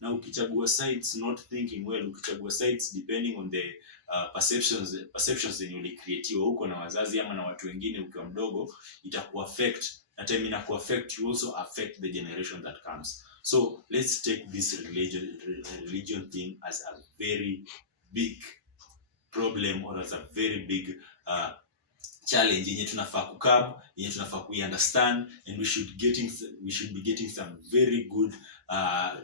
na ukichagua sides not thinking well, ukichagua sides depending on the perceptions zenye ulicreatiwa huko na wazazi ama na watu wengine ukiwa mdogo, itakuaffect, na time inakuaffect you also affect the generation that comes. So let's take this religion thing as a very big problem, or as a very big challenge yenye tunafaa kukab, yenye tunafaa understand, and we should be getting some very good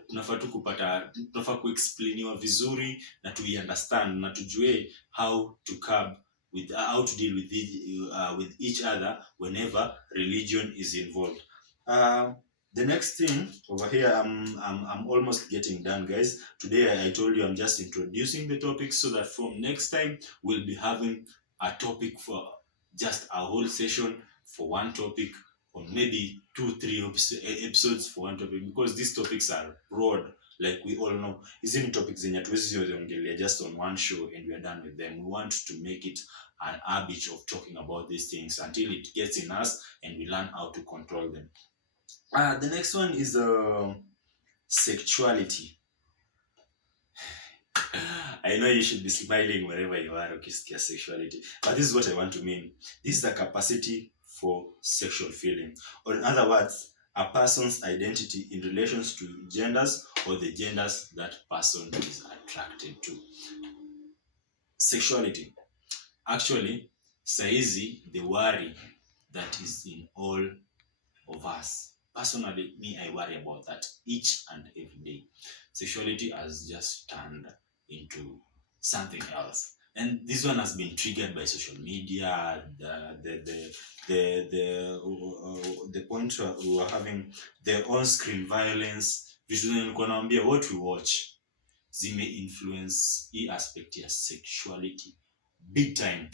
tunafaa tu kupata, tunafaa kuexplainiwa vizuri na tu understand na tujue how to curb with how to deal with each other whenever religion is involved. The next thing over here, I'm almost getting done, guys. Today I told you I'm just introducing the topic, so that from next time we'll be having a topic for just a whole session for one topic, or maybe 2-3 episodes for one topic, because these topics are broad, like we all know. Hizi ni topics zenye hatuwezi ziongelea just on one show and we are done with them. We want to make it an habit of talking about these things until it gets in us and we learn how to control them. The next one is sexuality. I know you should be smiling wherever you are ukisikia sexuality, but this is what I want to mean. This is the capacity for sexual feeling, or in other words, a person's identity in relations to genders or the genders that person is attracted to. Sexuality. Actually, saizi the worry that is in all of us. Personally, me, I worry about that each and every day. Sexuality has just turned into something else, and this one has been triggered by social media. The point we were having, the on-screen violence, what we watch zime influence hii aspect ya sexuality big time.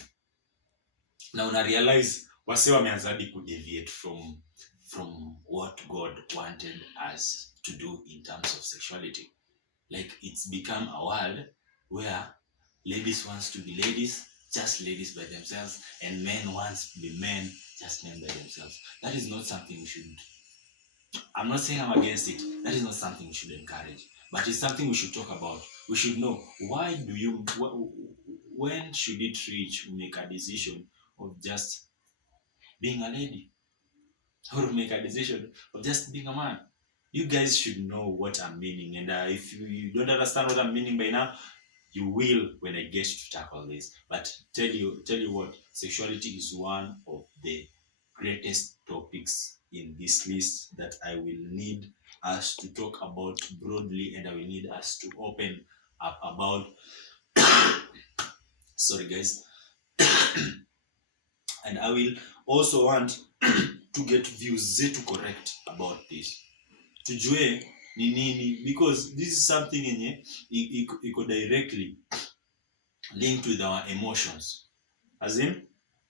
Na una realize wase wameanza hadi kudeviate from what God wanted us to do in terms of sexuality. Like, it's become a world where ladies wants to be ladies, just ladies by themselves, and men wants to be men, just men by themselves. That is not something we should, I'm not saying I'm against it, that is not something we should encourage, but it's something we should talk about. We should know, when should it reach make a decision of just being a lady, or make a decision of just being a man. You guys should know what I'm meaning, and if you don't understand what I'm meaning by now, you will when I get to tackle this. But tell you what, sexuality is one of the greatest topics in this list that I will need us to talk about broadly, and I will need us to open up about. Sorry, guys. And I will also want to get views zetu correct about this, tujue ni nini, because this is something yenye iko directly linked with our emotions. As in,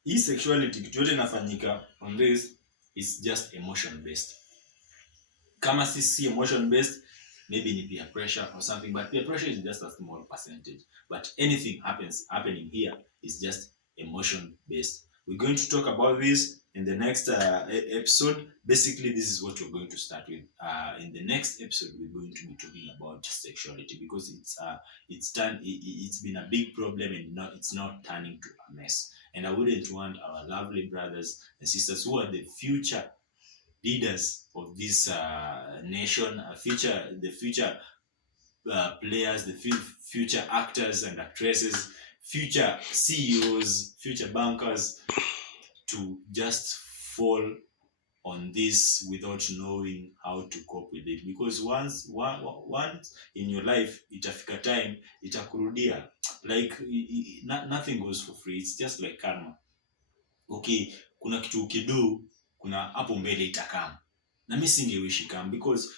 hii sexuality kitu yote inafanyika on this is just emotion based. Kama si emotion based, maybe ni peer pressure or something, but peer pressure is just a small percentage. But anything happening here is just emotion based. We're going to talk about this in the next episode. Basically, this is what we're going to start with. In the next episode, we're going to be talking about sexuality, because it's been a big problem, and it's not turning to a mess. And I wouldn't want our lovely brothers and sisters who are the future leaders of this nation, the future players, the future actors and actresses, future CEOs, future bankers, to just fall on this without knowing how to cope with it. Because once in your life, itafika time, itakurudia. Like, nothing goes for free. It's just like karma. Okay, kuna kitu ukidu, kuna hapo mbele itakam. Na mimi singewishi kam, because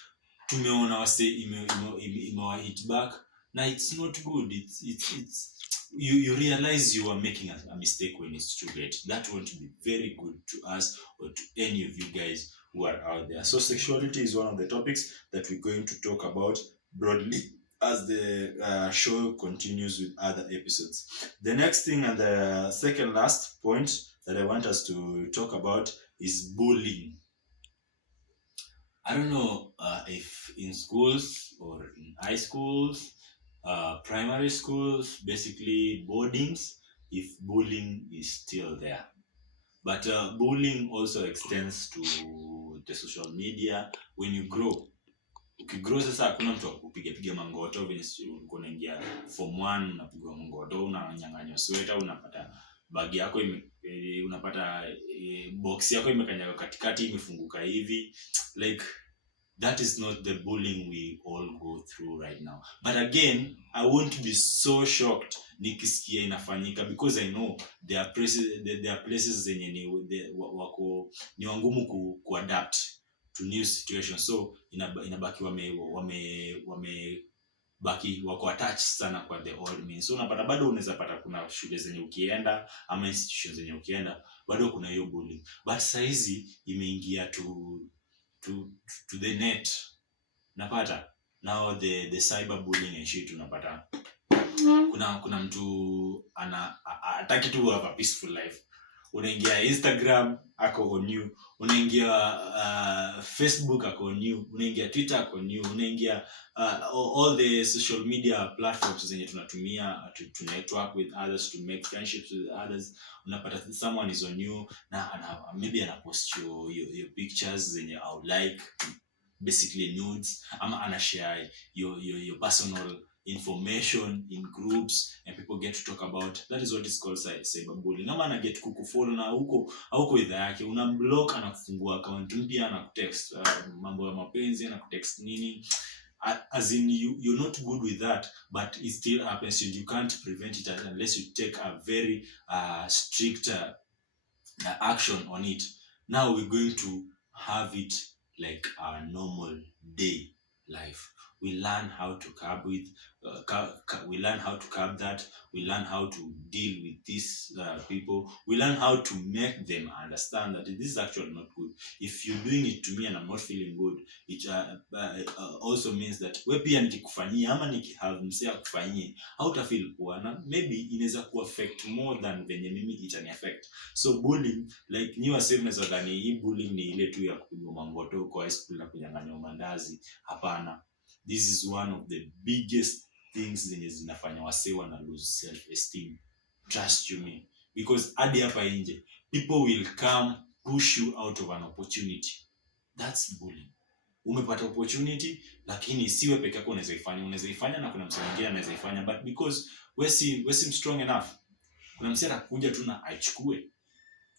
tumeona wase imewa hit back. Now it's not good. It's you realize you are making a mistake when it's too late. That won't be very good to us or to any of you guys who are out there. So sexuality is one of the topics that we're going to talk about broadly as the show continues with other episodes. The next thing, and the second last point that I want us to talk about, is bullying. I don't know if in schools or in high schools, primary schools, basically boardings, if bullying is still there. But bullying also extends to the social media. When you grow, ukigrow sasa hakuna mtu akupiga mangoto venye ulikuwa unaingia form 1 unapigwa mangoto, unanyang'anywa sweta, unapata bag yako unapata box yako imekanyaga katikati imefunguka hivi. Like that is not the bullying we all go through right now. But again, I won't be so shocked nikisikia inafanyika, because I know there are places zenye ni wangumu kuadapt to new situations, so inabaki baki wako attached sana kwa the old means. So unapata bado unaweza pata kuna shule zenye ukienda ama institutions zenye ukienda bado kuna hiyo bullying, but saizi imeingia to the net. Napata now the cyber bullying and shit. Unapata kuna mtu ataki tu have a peaceful life. Unaingia Instagram ako on you, unaingia Facebook ako on you, unaingia Twitter ako on you, unaingia all the social media platforms zenye tunatumia to network with others, to make friendships with others. Unapata someone is on you na maybe anapost your pictures zenye au like, basically nudes, ama anashare your personal information in groups and people get to talk about. That is what is called cyberbullying. Ama ana get kukufollow na huko idha yake unamblock, anakufungua account mpya, anakutext mambo ya mapenzi, anakutext nini, as in you're not good with that, but it still happens and you can't prevent it unless you take a very strict action on it. Now we're going to have it like our normal day life. We learn how to curb with we learn how to curb that. We learn how to deal with these people. We learn how to make them understand that this is actually not good. If you're doing it to me and I'm not feeling good, it also means that we pia nikikufanyia ama nikihave msea kufanyia hautafeel poa, na maybe inaweza kuaffect more than venye mimi itani affect. So bullying, like niwa same as gani, hii bullying ni ile tu ya kupigwa mangoto kwa high school na kunyang'anywa mandazi. Hapana. This is one of the biggest things zenye zinafanya wasee wana lose self esteem. Trust you me, because hadi hapa nje people will come push you out of an opportunity. That's bullying. Umepata opportunity lakini siwe peke yako unaweza ifanya na kuna mtu mwingine anaweza ifanya, but because we si strong enough, kuna mtu atakuja tu na aichukue.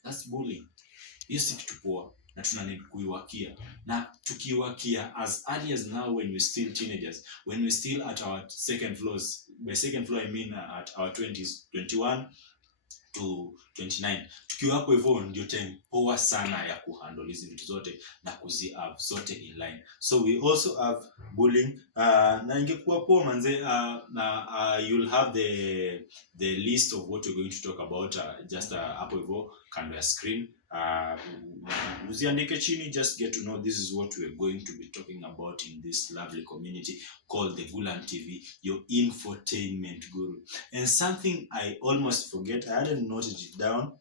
That's bullying. Hiyo si kitu poa na tunanid kuiwakia, na tukiwakia as early as now, when we're still teenagers, when we're still at our second floors. By second floor I mean at our 20s, 21 to 29. Tukiwa hapo hivyo ndio time poa sana ya kuhandle hizi vitu zote na kuzi-have zote in line. So we also have bullying, na ingekuwa poa manze, na you'll have the list of what we're going to talk about just hapo hivyo kando ya screen. Uziandike chini, just get to know this is what we're going to be talking about in this lovely community called the Gulan TV, your infotainment guru. And something I almost forget, I hadn't noted it down.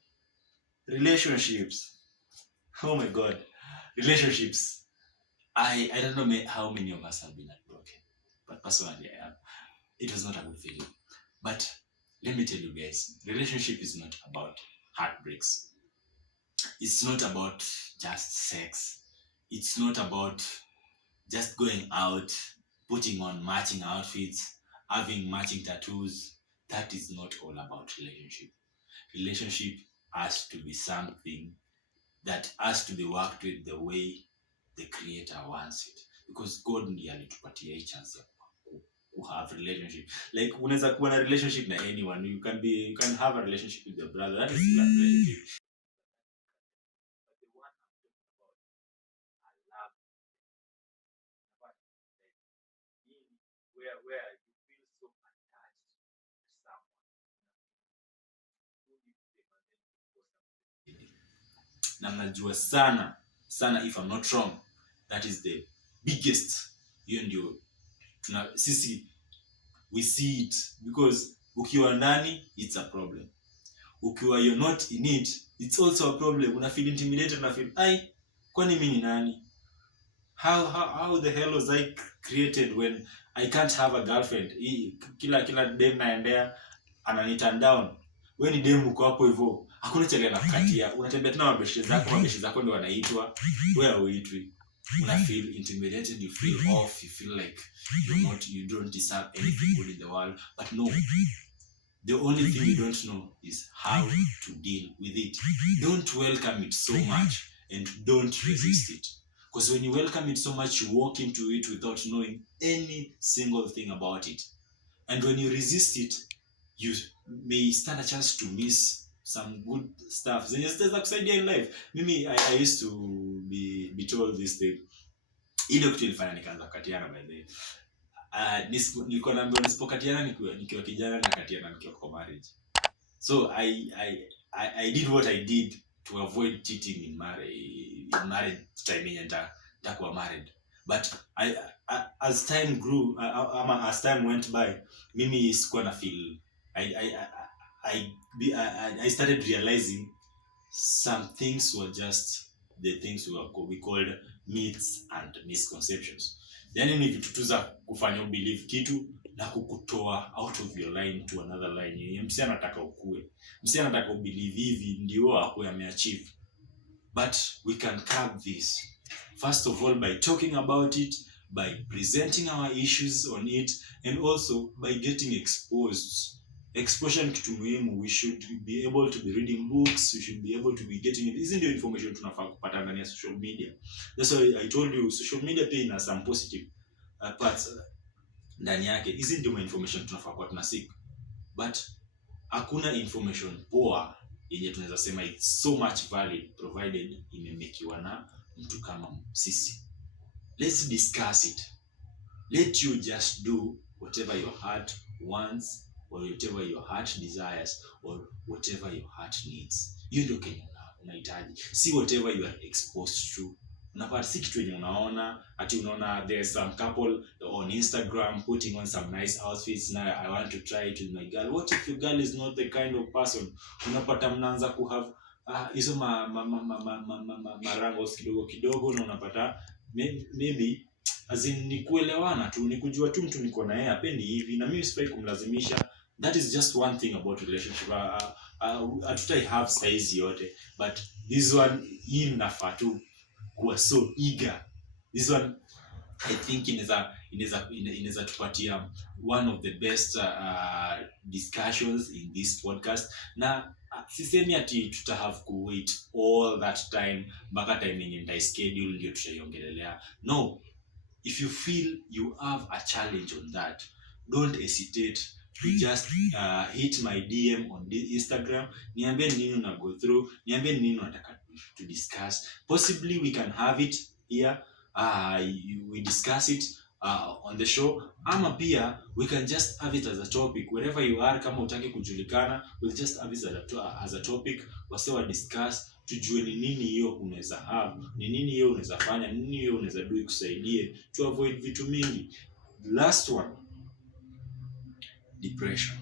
Relationships. Oh my god. Relationships. I don't know how many of us have been heartbroken, but personally I am. It was not a good feeling. But let me tell you guys, relationship is not about heartbreaks. It's not about just sex. It's not about just going out, putting on matching outfits, having matching tattoos. That is not all about relationship. Relationship has to be something that has to be worked with the way the creator wants it, because God ndiye alitupatia hii chance ya have relationship. Like unaweza kuwa na relationship na anyone, you can have a relationship with your brother, that is a relationship. Where you feel so attached to someone, na mnajua sana if I'm not wrong, that is the biggest. Hiyo ndio sisi we see it, because ukiwa ndani it's a problem, ukiwa you're not in it it's also a problem. Una feel intimidated, una feel kwani mimi ni nani? How the hell was I created when I can't have a girlfriend? Kila dem naendea anani turn down. Wewe ni dem uko hapo hivyo. Hakuna chele na kukatia. Unatembea tena mabeshi zako ndio wanaitwa. Wewe hauitwi. Una feel intimidated, you feel off, you feel like you don't deserve anything good in the world. But no. The only thing you don't know is how to deal with it. Don't welcome it so much and don't resist it. Because when you welcome it so much, you walk into it without knowing any single thing about it. And when you resist it, you may stand a chance to miss some good stuff. Zenye kusaidia in life. Mimi, I used to be told this thing. Ile kitu ilifanya nikaanza kukatiana by the way. Nilikuwa naambiwa nisipokatiana nikiwa kijana na katiana nikiwa kwa marriage. So I did what I did to avoid cheating in marriage time yenye nitakuwa married. But as time grew, as time went by, mimi sikuwa na feel I started realizing some things were just the things we called myths and misconceptions. Yani ni vitu tu za kufanya ubelieve kitu na kukutoa out of your line to another line. Msi anataka ukue. Msi anataka ubelieve hivi ndio akue ameachieve. But we can curb this. First of all, by talking about it, by presenting our issues on it, and also by getting exposed. Exposure kitu muhimu. We should be able to be reading books. We should be able to be getting it. Isn't the information tunafaa kupata ndani ya social media? That's why I told you social media pia ina some positive parts ndani yake. Isn't the information tunafaa kwa tunasik. But hakuna information poa yenye tunaweza sema it's so much valid provided imemekiwa na mtu kama sisi. Let's discuss it. Let you just do whatever your heart wants, or whatever your heart desires, or whatever your heart needs. You ndio kenye unahitaji. Si whatever you are exposed to. Unapata si kitu yenye unaona, ati unaona there's some couple on Instagram putting on some nice outfits, now I want to try it with my girl. What if your girl is not the kind of person? Unapata mnaanza ku have hizo marangos kidogo na unapata maybe as in ni kuelewana tu, ni kujua tu mtu niko na yeye apendi hivi na mimi sifai kumlazimisha. That is just one thing about relationship. Atutai have size yote, but this one inafaa tu kuwa so eager. This one I think inaweza tupatia one of the best discussions in this podcast. Na sisemi ati tuta have to wait all that time mpaka time yenye nita schedule ndio tutaiongelelea. No, if you feel you have a challenge on that, don't hesitate to just hit my DM on Instagram. Niambie nini una go through, niambie nini unataka to discuss. Possibly we can have it here, we discuss it on the show, ama pia we can just have it as a topic wherever you are. Kama utaki kujulikana, we'll just have it as a topic, wasewa discuss, tujue ni nini hiyo unaweza have, ni nini hiyo unaweza fanya, ni nini hiyo unaweza do ikusaidie to avoid vitu mingi. Last one, depression.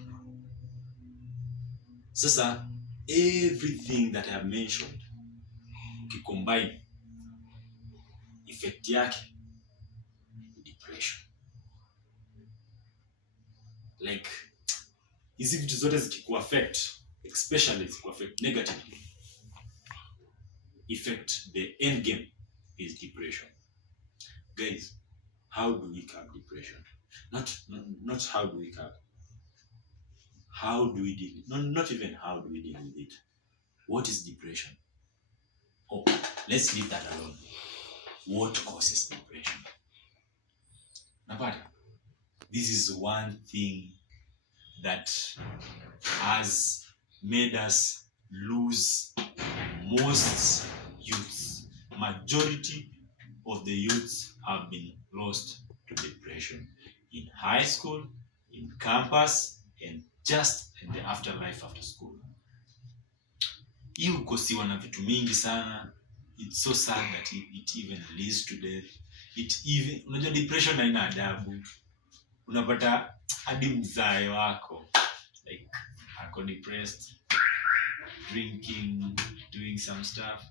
Sasa everything that I have mentioned ukicombine effect yake depression. Like hizi vitu zote zikikuaffect, especially zikikuaffect negatively, effect the end game is depression. Guys, how do we curb depression? Not how do we curb, how do we deal, not even how do we deal with it. What is depression? Oh, let's leave that alone. What causes depression? Napata, this is one thing that has made us lose most youths. Majority of the youths have been lost to depression in high school, in campus, and just in the afterlife after school. Hii ukosiwa na vitu mingi sana. It's so sad that it even leads to death. Unajua depression haina adabu. Unapata hadi mzae wako like ako depressed, drinking, doing some stuff.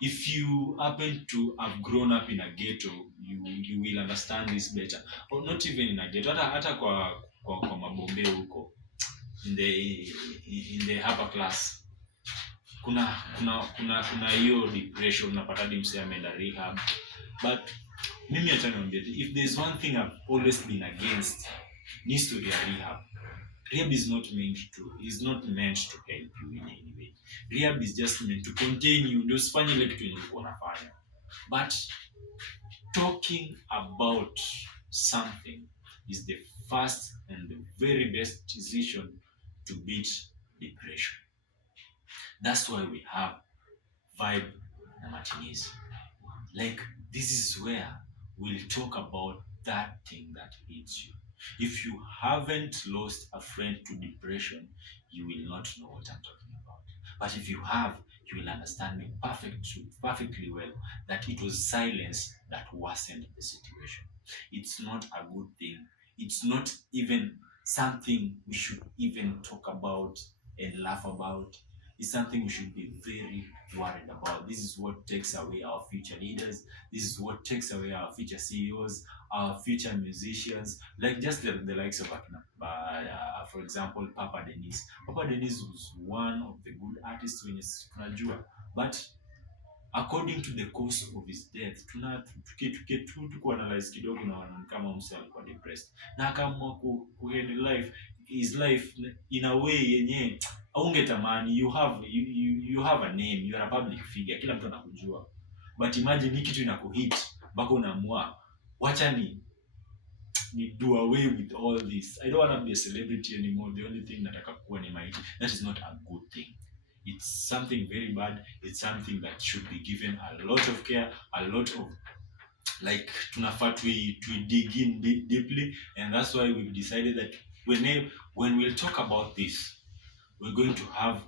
If you happen to have grown up in a ghetto, you will understand this better. Or not even in a ghetto, hata kwa mabombe huko, in the upper class, kuna hiyo depression, unapata hadi msee ameenda rehab. But mimi acha niambie, if there's one thing I've always been against, ni story ya rehab. Rehab is not meant to help you in any way. Rehab is just meant to contain you, ndio usifanye ile kitu yenye ulikuwa unafanya. But talking about something is the first and the very best decision to beat depression. That's why we have Vibe na Martinez. Like, this is where we'll talk about that thing that hits you. If you haven't lost a friend to depression, you will not know what I'm talking about. But if you have, you will understand me perfectly well that it was silence that worsened the situation. It's not a good thing. It's not even something we should even talk about and laugh about. It's something we should be very worried about. This is what takes away our future leaders. This is what takes away our future CEOs, our future musicians, like just the likes of, for example, Papa Dennis. Papa Dennis was one of the good artists when tunajua, but according to the cause of his death, tuko analyze kidogo na kama mse alikuwa depressed na akaamua ku end his life in a way yenye aungetamani. You have a name, you are a public figure, kila mtu anakujua, but imagine hii kitu inakuhit mpaka unaamua wacha ni do away with all this. I don't want to be a celebrity anymore. The only thing nataka kuwa ni maiti. That is not a good thing. It's something very bad. It's something that should be given a lot of care, a lot of, like, tunafaa to dig in deeply, and that's why we've decided that when we'll talk about this, we're going to have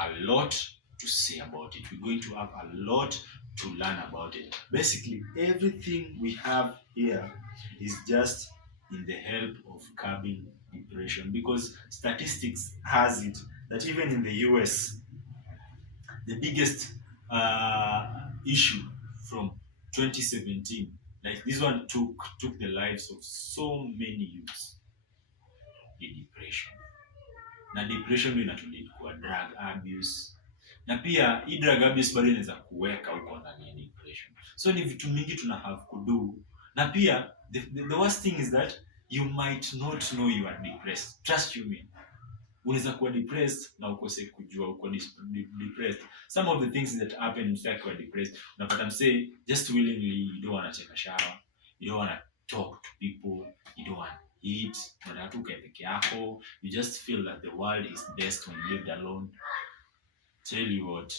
a lot to say about it. We're going to have a lot to learn about it. Basically, everything we have here is just in the help of curbing depression, because statistics has it that even in the US, the biggest issue from 2017, like this one took the lives of so many youths, the depression. Na depression ndio inatulead kwa drug abuse, na pia hii drug abuse bado inaweza kuweka huko ndani ya depression. So ni vitu mingi tuna have to do, na pia the worst thing is that you might not know you are depressed. Trust you me, unaweza kuwa depressed na ukose kujua uko depressed. Some of the things that happen when you are depressed, unapata msee just willingly, you don't want to take a shower, you don't want to talk to people, you don't want to eat, unataka tu ukae peke yako, you just feel that the world is best when you lived alone. Tell you what,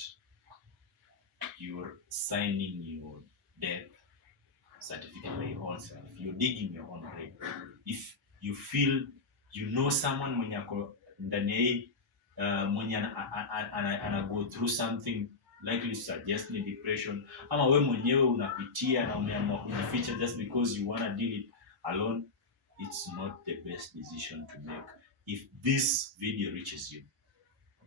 you're signing your death certificate by yourself. You're digging your own grave. If you feel you know someone mwenye ako ndani mwenye ana go through something likely suggest ni depression, ama we mwenyewe unapitia na umeamua kujificha just because you want to deal it alone, it's not the best decision to make. If this video reaches you,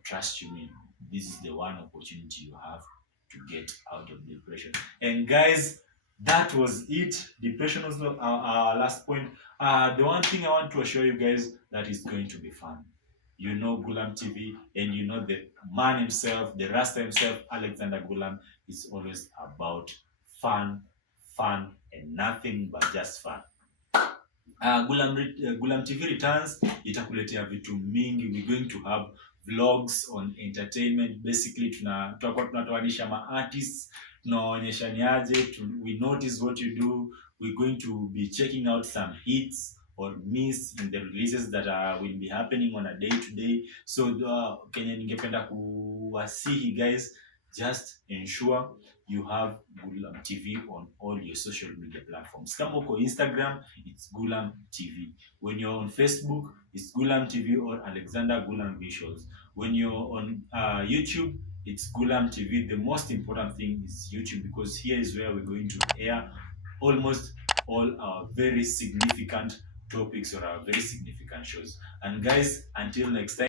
trust you me, this is the one opportunity you have to get out of depression. And guys, that was it. Depression was not our last point. The one thing I want to assure you guys that is going to be fun. You know Gulam TV, and you know the man himself, the Rasta himself, Alexander Gulam, is always about fun, and nothing but just fun. Gulam TV returns. Itakuletea vitu mingi. We're going to have vlogs on entertainment. Basically, tutakuwa tunatoanisha ma-artists, tunaonyesha ni aje, we notice what you do. We're going to be checking out some hits or miss in the releases that will be happening on a day-to-day. So Kenya ningependa kuwasihi guys, just ensure you have Gulam TV on all your social media platforms. Kama uko Instagram, it's Gulam TV. When you're on Facebook, it's Gulam TV or Alexander Gulam Visuals. When you're on YouTube, it's Gulam TV. The most important thing is YouTube, because here is where we're going to air almost all our very significant topics or our very significant shows. And guys, until next time.